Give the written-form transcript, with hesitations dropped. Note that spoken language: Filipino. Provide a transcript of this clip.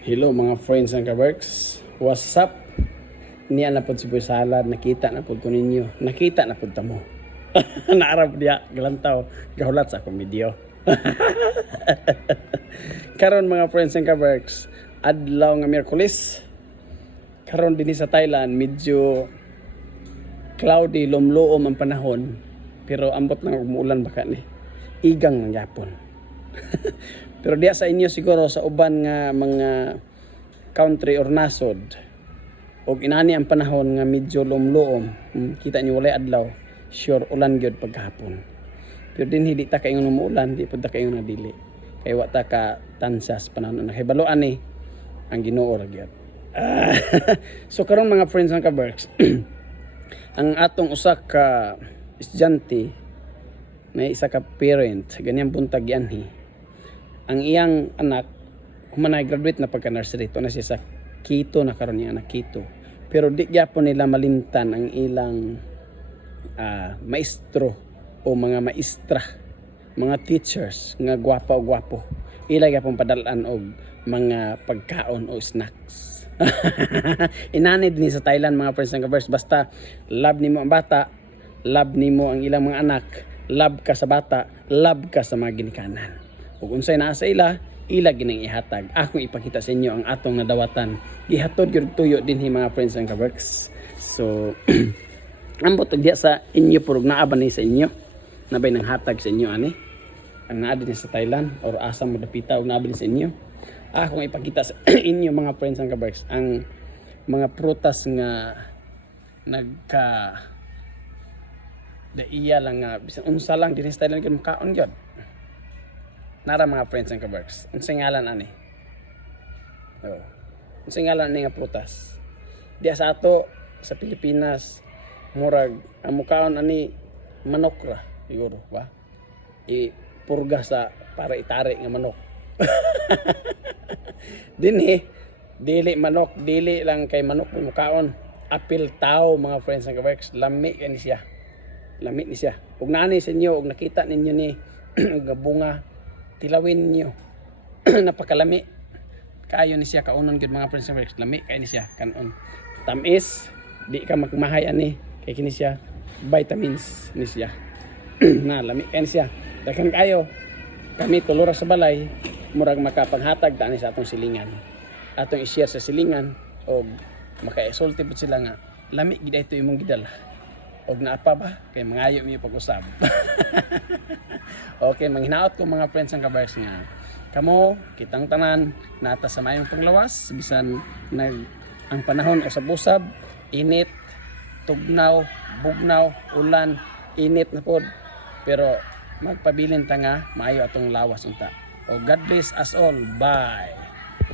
Hello mga friends and kaworks. What's up? Niya na po si Boy Salad. Nakita na po ko ninyo. Nakita na po tamo. Naarap dia. Galantaw. Gahulat sa akong video. Karon mga friends and kaworks. Adlaw nga Miyerkules. Karon din sa Thailand. Medyo cloudy, lumluom ang panahon. Pero ambot nang umuulan baka ni. Igang ng Japon. Pero diya sa inyo siguro sa uban nga mga country or nasod og inani ang panahon nga medyo lumluom, kita niyo walay adlaw, sure ulan gyud pagkahapon. Pero din hindi ta kaingon umuulan, di pud ta kaingon na dili. Kay wa ta ka tansas panahon na hibaluan ni ang Ginoo ra gyud. So karon mga friends and kaworks, ang atong usa ka estudyante na isa ka parent ganyan buntag yanhi. Ang iyang anak, humanay graduate na pagka-nursery, ito na siya sa Quito, na karon niya anak Quito. Pero di gyapon nila malimtan ang ilang maestro o mga maestra, mga teachers nga gwapa o gwapo. Ila gyapon padalan og mga pagkaon o snacks. Inanid ni sa Thailand mga friends and kaworks, basta love nimo ang bata, love nimo ang ilang mga anak, love ka sa bata, love ka sa mga ginikanan. Ug unsay naa sa ila ginang ihatag. Akong ipakita sa inyo ang atong nadawatan. Gihatod gyud tuyo dinhi mga friends and kaworks. So ambot diya sa inyo purog naa ba ni sa inyo? Nabay nang hatag sa inyo ani? Ang naa din sa Thailand or asa mo dapita og naa sa inyo? Akong ipakita sa inyo mga friends and kaworks ang mga prutas nga nagka iya lang nga bisan unsa lang dinhi sa Thailand gyud makaon gyud. Nara mga friends and kaworks. Unsay ngalan ani? Oh. Unsay ngalan ni nga prutas? Diya sa ato sa Pilipinas murag ang mukaon ani manok ra siguro ba? Ipurga sa para itari nga manok. Dinhi dili manok, dili lang kay manok mo mukaon. Apil tao mga friends and kaworks. Lami kani siya. Lami ni siya. Ug naani sa inyo ug nakita ninyo ni nga bunga, tilawin niyo. Napakalami kayo ni siya kaunon gud mga friends and kaworks. Lami kay ni siya kanon. Tamis, di ka magmahay ani kay kini siya vitamins ni siya. Na lami kay ni siya. Daghang kayo kami tulura sa balay murag makapanghatag ta ni sa atong silingan. Atong i-share sa silingan og maka-isulti pud sila nga lami gid ito imong gidala. Og naapa ba kay mangayo mi pag-usab. Okay, manghinaot ko mga friends and kaworks nga kamo kitang tanan nata sa mayong panglawas bisan ang panahon usab-usab, init, tugnaw, bugnaw, ulan, init na pod. Pero magpabilin ta nga maayo atong lawas unta. O God bless us all. Bye.